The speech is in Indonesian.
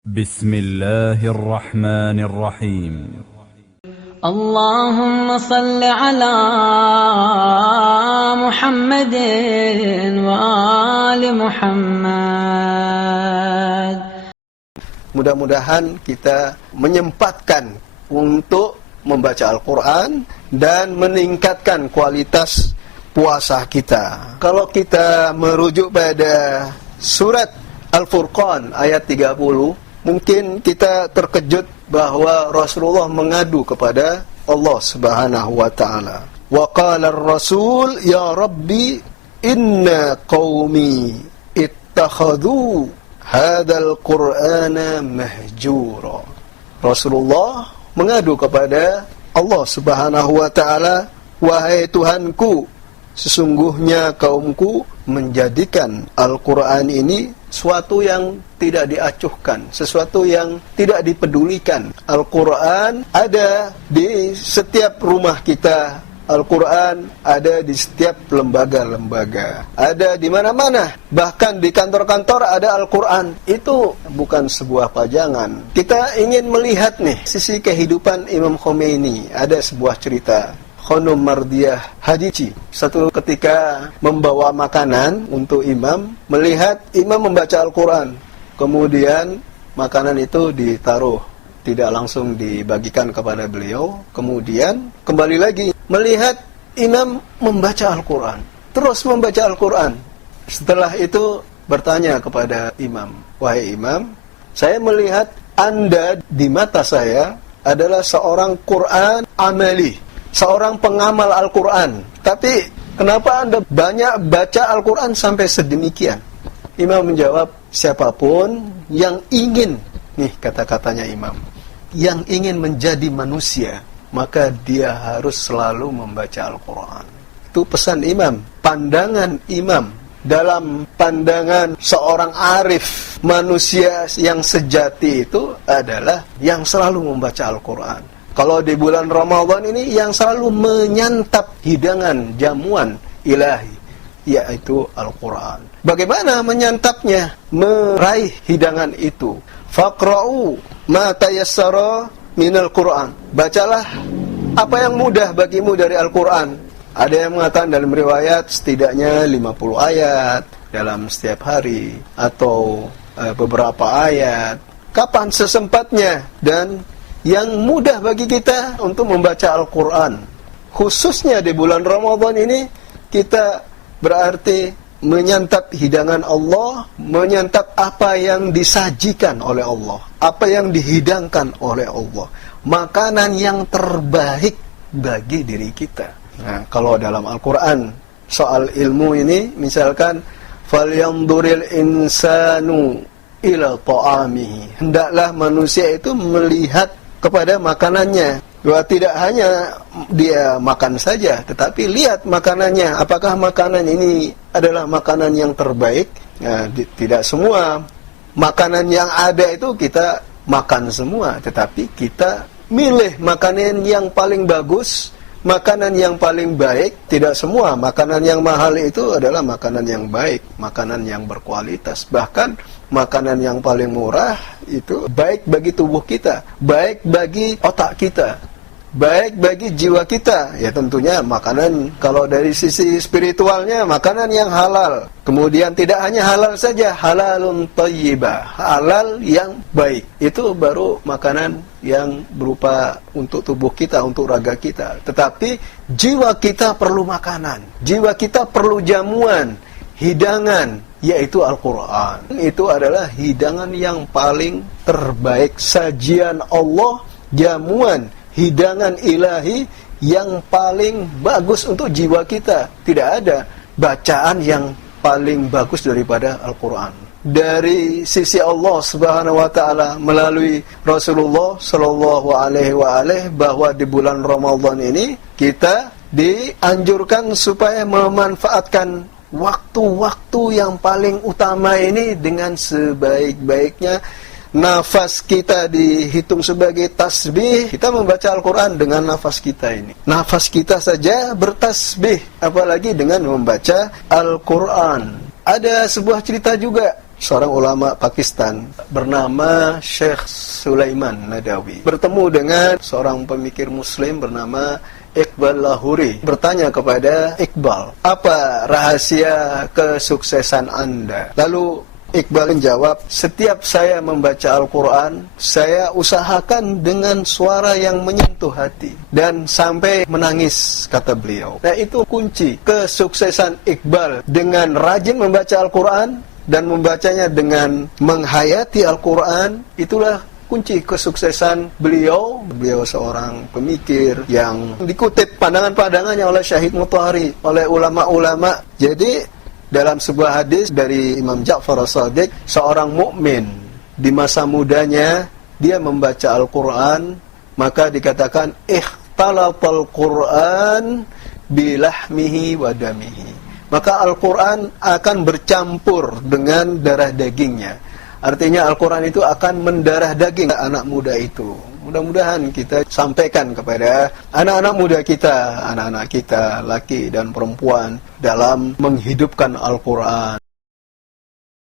بسم الله الرحمن الرحيم. اللهم صل على محمد وآل محمد. Mudah-mudahan kita menyempatkan untuk membaca Al-Quran dan meningkatkan kualitas puasa kita. Kalau kita merujuk pada surat Al-Furqan ayat 30, mungkin kita terkejut bahwa Rasulullah mengadu kepada Allah Subhanahu wa taala. Wa qala ar-rasul ya rabbi inna qaumi ittakhadhu hadzal qur'ana mahjura. Rasulullah mengadu kepada Allah Subhanahu wa taala, wahai Tuhanku, sesungguhnya kaumku menjadikan Al-Quran ini sesuatu yang tidak diacuhkan, sesuatu yang tidak dipedulikan. Al-Quran ada di setiap rumah kita, Al-Quran ada di setiap lembaga-lembaga, ada di mana-mana, bahkan di kantor-kantor ada Al-Quran. Itu bukan sebuah pajangan. Kita ingin melihat nih sisi kehidupan Imam Khomeini. Ada sebuah cerita. Khonum Mardiyah Hadici satu ketika membawa makanan untuk imam, melihat imam membaca Al-Quran, kemudian makanan itu ditaruh, tidak langsung dibagikan kepada beliau, kemudian kembali lagi melihat imam membaca Al-Quran, terus membaca Al-Quran. Setelah itu bertanya kepada imam, wahai imam, saya melihat Anda di mata saya adalah seorang Quran amali, seorang pengamal Al-Quran, tapi kenapa Anda banyak baca Al-Quran sampai sedemikian? Imam menjawab, siapapun yang ingin, nih kata-katanya imam, yang ingin menjadi manusia, maka dia harus selalu membaca Al-Quran. Itu pesan imam, pandangan imam. Dalam pandangan seorang arif, manusia yang sejati itu adalah yang selalu membaca Al-Quran. Kalau di bulan Ramadan ini yang selalu menyantap hidangan jamuan ilahi, yaitu Al-Quran. Bagaimana menyantapnya? Meraih hidangan itu. Faqra'u ma tayassara minal Quran. Bacalah apa yang mudah bagimu dari Al-Quran. Ada yang mengatakan dalam riwayat setidaknya 50 ayat dalam setiap hari, atau beberapa ayat. Kapan sesempatnya dan yang mudah bagi kita untuk membaca Al-Quran. Khususnya di bulan Ramadan ini, kita berarti menyantap hidangan Allah, menyantap apa yang disajikan oleh Allah, apa yang dihidangkan oleh Allah, makanan yang terbaik bagi diri kita. Nah, kalau dalam Al-Quran soal ilmu ini, misalkan falyanzuril insanu ila ta'amihi, hendaklah manusia itu melihat kepada makanannya. Bahwa tidak hanya dia makan saja, tetapi lihat makanannya, apakah makanan ini adalah makanan yang terbaik. Nah, tidak semua makanan yang ada itu kita makan semua, tetapi kita milih makanan yang paling bagus, makanan yang paling baik. Tidak semua makanan yang mahal itu adalah makanan yang baik, makanan yang berkualitas. Bahkan makanan yang paling murah itu baik bagi tubuh kita, baik bagi otak kita, baik bagi jiwa kita. Ya tentunya makanan, kalau dari sisi spiritualnya, makanan yang halal. Kemudian tidak hanya halal saja, halalun thayyibah, halal yang baik. Itu baru makanan yang berupa untuk tubuh kita, untuk raga kita. Tetapi jiwa kita perlu makanan, jiwa kita perlu jamuan, hidangan, yaitu Al-Quran. Itu adalah hidangan yang paling terbaik, sajian Allah, jamuan, hidangan ilahi yang paling bagus untuk jiwa kita. Tidak ada bacaan yang paling bagus daripada Al-Quran. Dari sisi Allah Subhanahu wa taala melalui Rasulullah sallallahu alaihi wasallam, bahwa di bulan Ramadan ini kita dianjurkan supaya memanfaatkan waktu-waktu yang paling utama ini dengan sebaik-baiknya. Nafas kita dihitung sebagai tasbih. Kita membaca Al-Quran dengan nafas kita ini. Nafas kita saja bertasbih, apalagi dengan membaca Al-Quran. Ada sebuah cerita juga seorang ulama Pakistan bernama Syekh Sulaiman Nadawi bertemu dengan seorang pemikir muslim bernama Iqbal Lahori. Bertanya kepada Iqbal, apa rahasia kesuksesan Anda? Lalu Iqbal menjawab, setiap saya membaca Al-Quran, saya usahakan dengan suara yang menyentuh hati dan sampai menangis, kata beliau. Nah, itu kunci kesuksesan Iqbal, dengan rajin membaca Al-Quran dan membacanya dengan menghayati Al-Quran. Itulah kunci kesuksesan beliau. Beliau seorang pemikir yang dikutip pandangan-pandangannya oleh Syahid Mutahari, oleh ulama-ulama. Jadi dalam sebuah hadis dari Imam Ja'far As-Shadiq, seorang mukmin di masa mudanya dia membaca Al-Quran, maka dikatakan ikhtalatal Quran bilahmihi wa damihi. Maka Al-Quran akan bercampur dengan darah dagingnya. Artinya Al-Quran itu akan mendarah daging anak muda itu. Mudah-mudahan kita sampaikan kepada anak-anak muda kita, anak-anak kita, laki dan perempuan, dalam menghidupkan Al-Quran.